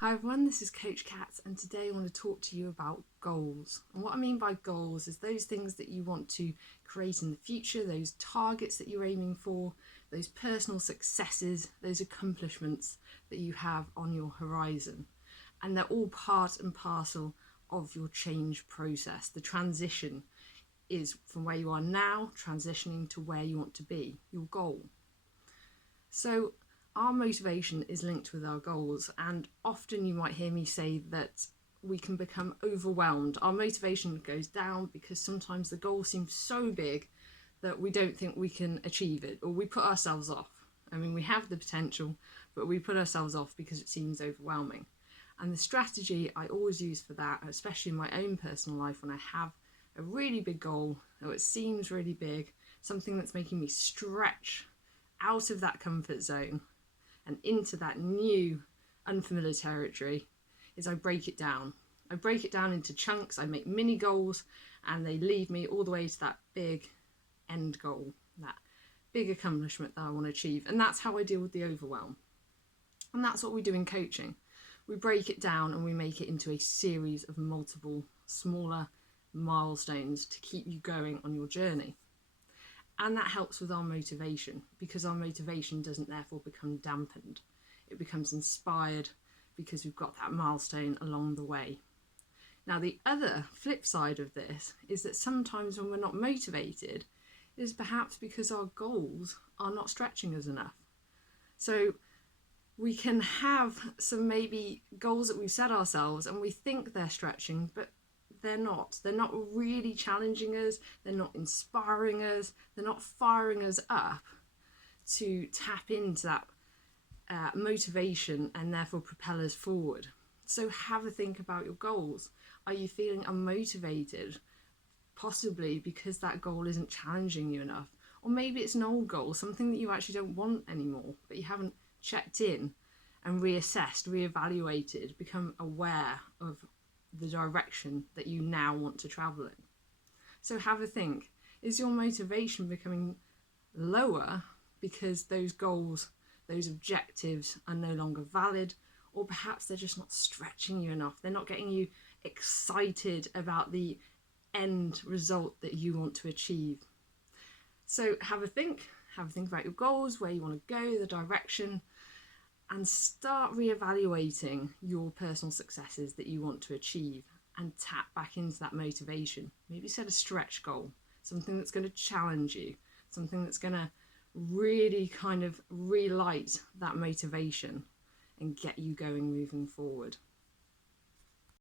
Hi everyone, this is Coach Kat, and today I want to talk to you about goals. And what I mean by goals is those things that you want to create in the future, those targets that you're aiming for, those personal successes, those accomplishments that you have on your horizon. And they're all part and parcel of your change process. The transition is from where you are now, transitioning to where you want to be, your goal. So our motivation is linked with our goals, and often you might hear me say that we can become overwhelmed. Our motivation goes down because sometimes the goal seems so big that we don't think we can achieve it, or we put ourselves off. I mean, we have the potential, but we put ourselves off because it seems overwhelming. And the strategy I always use for that, especially in my own personal life, when I have a really big goal, or it seems really big, something that's making me stretch out of that comfort zone and into that new unfamiliar territory, is I break it down. I break it down into chunks, I make mini goals, and they lead me all the way to that big end goal, that big accomplishment that I want to achieve. And that's how I deal with the overwhelm. And that's what we do in coaching. We break it down and we make it into a series of multiple smaller milestones to keep you going on your journey. And that helps with our motivation, because our motivation doesn't therefore become dampened. It becomes inspired because we've got that milestone along the way. Now, the other flip side of this is that sometimes when we're not motivated is perhaps because our goals are not stretching us enough. So we can have some maybe goals that we've set ourselves and we think they're stretching, but they're not. They're not really challenging us. They're not inspiring us. They're not firing us up to tap into that motivation and therefore propel us forward. So have a think about your goals. Are you feeling unmotivated? Possibly because that goal isn't challenging you enough. Or maybe it's an old goal, something that you actually don't want anymore, but you haven't checked in and reassessed, reevaluated, become aware of the direction that you now want to travel in. So have a think. Is your motivation becoming lower because those goals, those objectives are no longer valid, or perhaps they're just not stretching you enough? They're not getting you excited about the end result that you want to achieve. So have a think about your goals, where you want to go, the direction, and start reevaluating your personal successes that you want to achieve and tap back into that motivation. Maybe set a stretch goal, something that's going to challenge you, something that's going to really kind of relight that motivation and get you going moving forward.